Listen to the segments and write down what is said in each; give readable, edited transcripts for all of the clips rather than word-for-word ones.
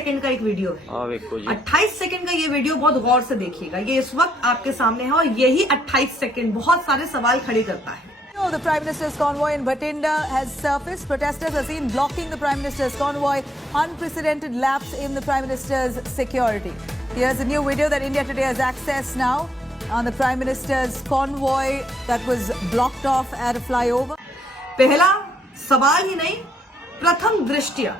Second का एक video है। 28 सेकंड का ये वीडियो बहुत गौर से देखिएगा। ये इस वक्त आपके सामने है और यही 28 सेकंड बहुत सारे सवाल खड़े करता है। The Prime Minister's convoy in Bathinda has surfaced. Protesters are seen blocking the Prime Minister's convoy. Unprecedented lapse in the Prime Minister's security. Here's a new video that India Today has access now on the Prime Minister's convoy that was blocked off at a flyover. पहला सवाल ही नहीं, प्रथम दृष्टया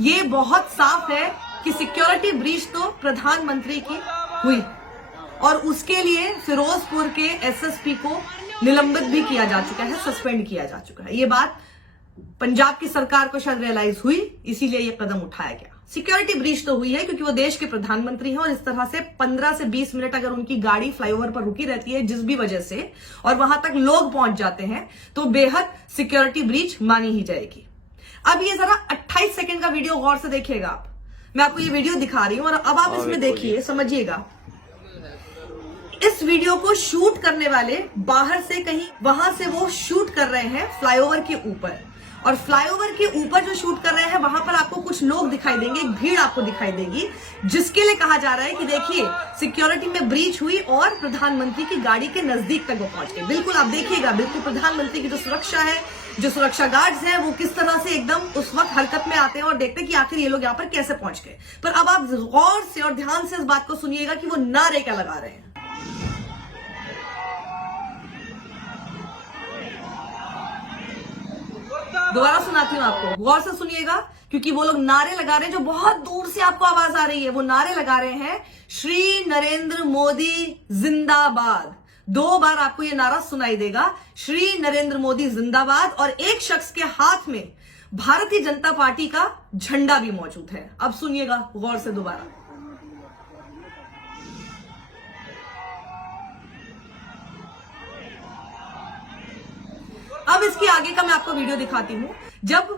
ये बहुत साफ है कि सिक्योरिटी ब्रीच तो प्रधानमंत्री की हुई और उसके लिए फिरोजपुर के एसएसपी को निलंबित भी किया जा चुका है, सस्पेंड किया जा चुका है। ये बात पंजाब की सरकार को शायद रियलाइज हुई, इसीलिए ये कदम उठाया गया। सिक्योरिटी ब्रीच तो हुई है क्योंकि वो देश के प्रधानमंत्री हैं और इस तरह से 15 से 20 मिनट अगर उनकी गाड़ी फ्लाईओवर पर रुकी रहती है जिस भी वजह से और वहां तक लोग पहुंच जाते हैं तो बेहद सिक्योरिटी ब्रीच मानी ही जाएगी। अब ये जरा 28 सेकंड का वीडियो गौर से देखिएगा आप। मैं आपको ये वीडियो दिखा रही हूं और अब आप इसमें देखिए, समझिएगा। इस वीडियो को शूट करने वाले बाहर से कहीं वहां से वो शूट कर रहे हैं फ्लाईओवर के ऊपर, और फ्लाईओवर के ऊपर जो शूट कर रहे हैं वहां पर आपको कुछ लोग दिखाई देंगे, एक भीड़ आपको दिखाई देगी, जिसके लिए कहा जा रहा है कि देखिए सिक्योरिटी में ब्रीच हुई और प्रधानमंत्री की गाड़ी के नजदीक तक वो पहुंच गए। बिल्कुल आप देखिएगा, बिल्कुल प्रधानमंत्री की जो सुरक्षा है, जो सुरक्षा गार्ड्स हैं, वो किस तरह से एकदम उस वक्त हरकत में आते हैं और देखते हैं कि आखिर ये लोग यहाँ पर कैसे पहुंच गए। पर अब आप गौर से और ध्यान से इस बात को सुनिएगा कि वो नारे क्या लगा रहे हैं। दोबारा सुनाती हूं आपको, गौर से सुनिएगा क्योंकि वो लोग नारे लगा रहे हैं जो बहुत दूर से आपको आवाज आ रही है। वो नारे लगा रहे हैं श्री नरेंद्र मोदी जिंदाबाद। 2 बार आपको ये नारा सुनाई देगा, श्री नरेंद्र मोदी जिंदाबाद, और एक शख्स के हाथ में भारतीय जनता पार्टी का झंडा भी मौजूद है। अब सुनिएगा गौर से दोबारा। अब इसके आगे का मैं आपको वीडियो दिखाती हूं। जब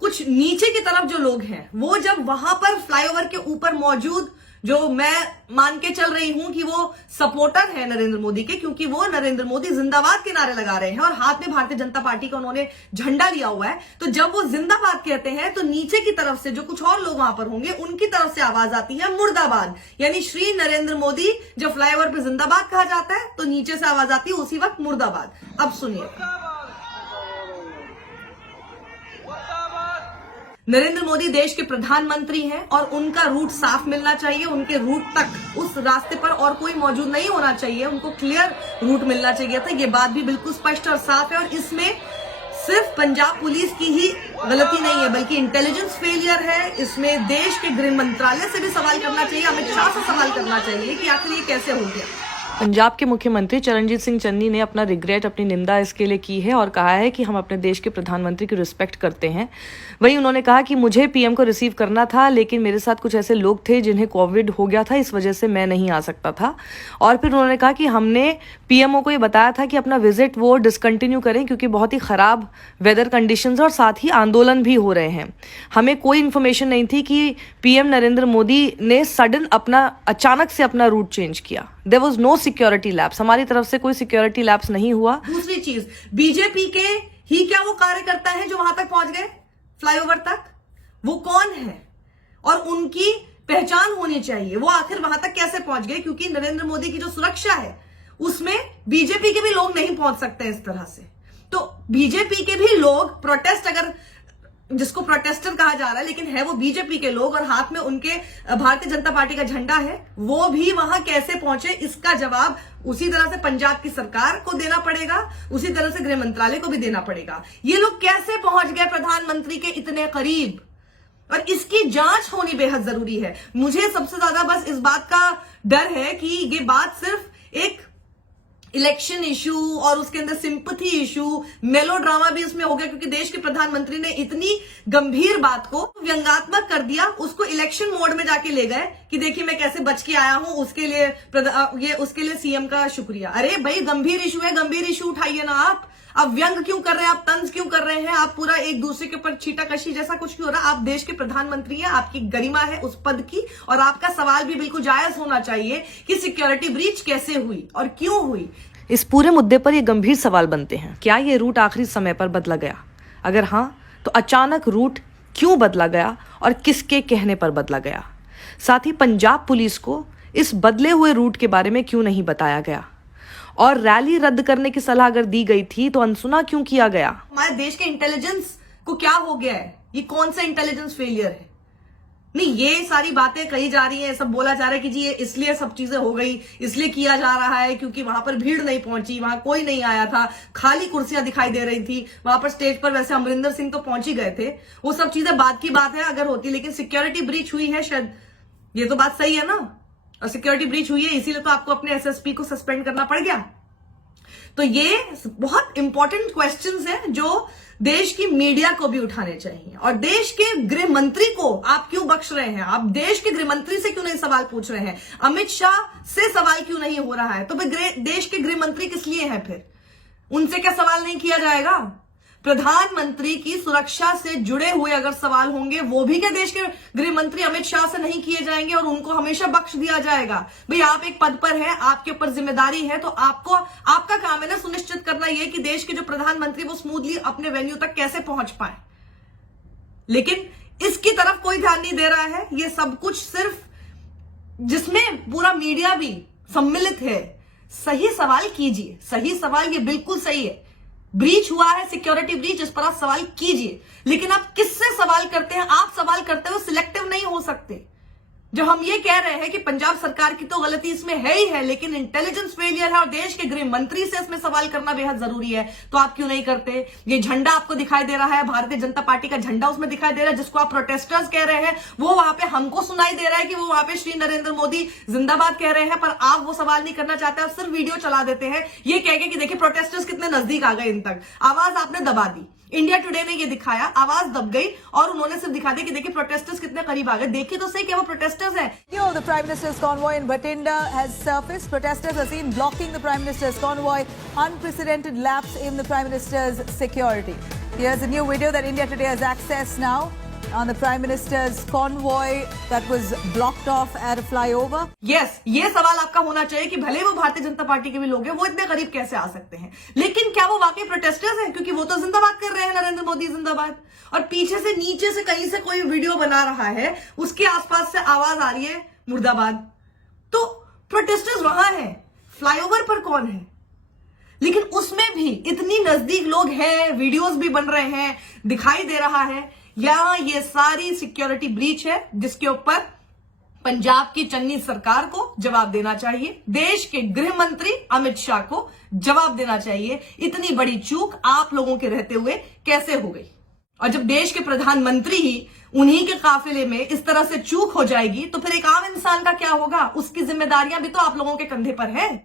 कुछ नीचे की तरफ जो लोग हैं वो जब वहां पर फ्लाईओवर के ऊपर मौजूद, जो मैं मान के चल रही हूं कि वो सपोर्टर है नरेंद्र मोदी के, क्योंकि वो नरेंद्र मोदी जिंदाबाद के नारे लगा रहे हैं और हाथ में भारतीय जनता पार्टी का उन्होंने झंडा लिया हुआ है, तो जब वो जिंदाबाद कहते हैं तो नीचे की तरफ से जो कुछ और लोग वहां पर होंगे उनकी तरफ से आवाज आती है मुर्दाबाद। यानी श्री नरेंद्र मोदी जब फ्लाईओवर पर जिंदाबाद कहा जाता है तो नीचे से आवाज आती है उसी वक्त मुर्दाबाद। अब सुनिए, नरेंद्र मोदी देश के प्रधानमंत्री हैं और उनका रूट साफ मिलना चाहिए। उनके रूट तक, उस रास्ते पर और कोई मौजूद नहीं होना चाहिए, उनको क्लियर रूट मिलना चाहिए था। ये बात भी बिल्कुल स्पष्ट और साफ है और इसमें सिर्फ पंजाब पुलिस की ही गलती नहीं है बल्कि इंटेलिजेंस फेलियर है। इसमें देश के गृह मंत्रालय से भी सवाल करना चाहिए, अमित शाह से सवाल करना चाहिए कि आखिर ये कैसे हो गया। पंजाब के मुख्यमंत्री चरणजीत सिंह चन्नी ने अपना रिग्रेट, अपनी निंदा इसके लिए की है और कहा है कि हम अपने देश के प्रधानमंत्री की रिस्पेक्ट करते हैं। वहीं उन्होंने कहा कि मुझे पीएम को रिसीव करना था लेकिन मेरे साथ कुछ ऐसे लोग थे जिन्हें कोविड हो गया था, इस वजह से मैं नहीं आ सकता था। और फिर उन्होंने कहा कि हमने पीएमओ को ये बताया था कि अपना विजिट वो डिसकंटिन्यू करें क्योंकि बहुत ही खराब वेदर कंडीशंस और साथ ही आंदोलन भी हो रहे हैं। हमें कोई इन्फॉर्मेशन नहीं थी कि पीएम नरेंद्र मोदी ने सडन अचानक से अपना रूट चेंज किया। There was no security lapse, हमारी तरफ से कोई सिक्योरिटी लैप्स नहीं हुआ। दूसरी चीज, बीजेपी के ही क्या वो कार्यकर्ता हैं जो वहां तक पहुंच गए फ्लाईओवर तक? वो कौन है और उनकी पहचान होनी चाहिए। वो आखिर वहां तक कैसे पहुंच गए? क्योंकि नरेंद्र मोदी की जो सुरक्षा है उसमें बीजेपी के भी लोग नहीं पहुंच सकते इस तरह से। तो बीजेपी के भी लोग प्रोटेस्ट, अगर जिसको प्रोटेस्टर कहा जा रहा है लेकिन है वो बीजेपी के लोग और हाथ में उनके भारतीय जनता पार्टी का झंडा है, वो भी वहां कैसे पहुंचे? इसका जवाब उसी तरह से पंजाब की सरकार को देना पड़ेगा, उसी तरह से गृह मंत्रालय को भी देना पड़ेगा। ये लोग कैसे पहुंच गए प्रधानमंत्री के इतने करीब, और इसकी जांच होनी बेहद जरूरी है। मुझे सबसे ज्यादा बस इस बात का डर है कि ये बात सिर्फ एक इलेक्शन इशू और उसके अंदर सिंपथी इशू, मेलोड्रामा भी उसमें हो गया क्योंकि देश के प्रधानमंत्री ने इतनी गंभीर बात को व्यंग्यात्मक कर दिया, उसको इलेक्शन मोड में जाके ले गए कि देखिए मैं कैसे बच के आया हूं, उसके लिए सीएम का शुक्रिया। अरे भाई गंभीर इशू है, गंभीर इशू उठाइए ना आप व्यंग क्यों कर रहे हैं, आप तंज क्यों कर रहे हैं, आप पूरा एक दूसरे के ऊपर छीटाकशी जैसा कुछ क्यों हो रहा है? आप देश के प्रधानमंत्री हैं, आपकी गरिमा है उस पद की, और आपका सवाल भी बिल्कुल जायज होना चाहिए कि सिक्योरिटी ब्रीच कैसे हुई और क्यों हुई। इस पूरे मुद्दे पर ये गंभीर सवाल बनते हैं। क्या ये रूट आखिरी समय पर बदला गया? अगर हाँ, तो अचानक रूट क्यों बदला गया और किसके कहने पर बदला गया? साथ ही पंजाब पुलिस को इस बदले हुए रूट के बारे में क्यों नहीं बताया गया, और रैली रद्द करने की सलाह अगर दी गई थी तो अनसुना क्यों किया गया। हमारे देश के इंटेलिजेंस को क्या हो गया है, ये कौन सा इंटेलिजेंस फेलियर है? नहीं, ये सारी बातें कही जा रही हैं, सब बोला जा रहा है कि जी ये इसलिए सब चीजें हो गई, इसलिए किया जा रहा है क्योंकि वहां पर भीड़ नहीं पहुंची, वहां कोई नहीं आया था, खाली कुर्सियां दिखाई दे रही थी वहां पर स्टेज पर। वैसे अमरिंदर सिंह तो पहुंच ही गए थे, वो सब चीजें बाद की बात है अगर होती, लेकिन सिक्योरिटी ब्रीच हुई है शायद, ये तो बात सही है ना। और सिक्योरिटी ब्रीच हुई है इसीलिए तो आपको अपने एसएसपी को सस्पेंड करना पड़ गया। तो ये बहुत इंपॉर्टेंट क्वेश्चंस हैं जो देश की मीडिया को भी उठाने चाहिए। और देश के गृह मंत्री को आप क्यों बख्श रहे हैं? आप देश के गृह मंत्री से क्यों नहीं सवाल पूछ रहे हैं? अमित शाह से सवाल क्यों नहीं हो रहा है? तो फिर देश के गृह मंत्री किस लिए हैं? फिर उनसे क्या सवाल नहीं किया जाएगा? प्रधानमंत्री की सुरक्षा से जुड़े हुए अगर सवाल होंगे वो भी क्या देश के गृह मंत्री अमित शाह से नहीं किए जाएंगे और उनको हमेशा बख्श दिया जाएगा? भाई आप एक पद पर हैं, आपके ऊपर जिम्मेदारी है, तो आपको आपका काम है ना सुनिश्चित करना यह कि देश के जो प्रधानमंत्री वो स्मूथली अपने वेन्यू तक कैसे पहुंच पाए। लेकिन इसकी तरफ कोई ध्यान नहीं दे रहा है। ये सब कुछ सिर्फ जिसमें पूरा मीडिया भी सम्मिलित है। सही सवाल कीजिए, सही सवाल, ये बिल्कुल सही है, ब्रीच हुआ है, सिक्योरिटी ब्रीच, इस पर आप सवाल कीजिए, लेकिन आप किससे सवाल करते हैं? आप सवाल करते हो सिलेक्टिव नहीं हो सकते। जब हम ये कह रहे हैं कि पंजाब सरकार की तो गलती इसमें है ही है, लेकिन इंटेलिजेंस फेलियर है और देश के गृह मंत्री से इसमें सवाल करना बेहद जरूरी है, तो आप क्यों नहीं करते? ये झंडा आपको दिखाई दे रहा है, भारतीय जनता पार्टी का झंडा उसमें दिखाई दे रहा है, जिसको आप प्रोटेस्टर्स कह रहे हैं, वो वहां पे हमको सुनाई दे रहा है कि वो वहां पे श्री नरेंद्र मोदी जिंदाबाद कह रहे हैं, पर आप वो सवाल नहीं करना चाहते। आप सिर्फ वीडियो चला देते हैं ये कह के कि देखिए प्रोटेस्टर्स कितने नजदीक आ गए, इन तक आवाज आपने दबा दी। इंडिया टुडे ने ये दिखाया, आवाज दब गई और उन्होंने सिर्फ दिखा दिया कि देखिए प्रोटेस्टर्स कितने करीब आ गए। देखिए तो सही क्या वो प्रोटेस्टर्स हैं। The Prime Minister's convoy in Bathinda has surfaced. Protesters are seen blocking the Prime Minister's convoy. Unprecedented lapse in the Prime Minister's security. Here's a new video that India Today has access now on the Prime Minister's convoy that was blocked off at a flyover. Yes, ये सवाल आपका होना चाहिए कि भले वो Bharatiya Janata party के भी लोग हैं, वो इतने करीब कैसे आ सकते हैं? लेकिन क्या वो वाकई प्रोटेस्टर्स हैं? क्योंकि वो तो जिंदाबाद कर रहे हैं, नरेंद्र मोदी जिंदाबाद, और पीछे से नीचे से कहीं से कोई वीडियो बना रहा है, उसके आसपास से आवाज आ रही है मुर्दाबाद। तो प्रोटेस्टर्स वहां हैं, फ्लाईओवर पर कौन है? लेकिन उसमें भी इतनी नजदीक लोग हैं, वीडियोस भी बन रहे हैं, दिखाई दे रहा है। यहां ये सारी सिक्योरिटी ब्रीच है जिसके ऊपर पंजाब की चन्नी सरकार को जवाब देना चाहिए, देश के गृह मंत्री अमित शाह को जवाब देना चाहिए। इतनी बड़ी चूक आप लोगों के रहते हुए कैसे हो गई? और जब देश के प्रधानमंत्री ही उन्हीं के काफिले में इस तरह से चूक हो जाएगी तो फिर एक आम इंसान का क्या होगा? उसकी जिम्मेदारियां भी तो आप लोगों के कंधे पर है।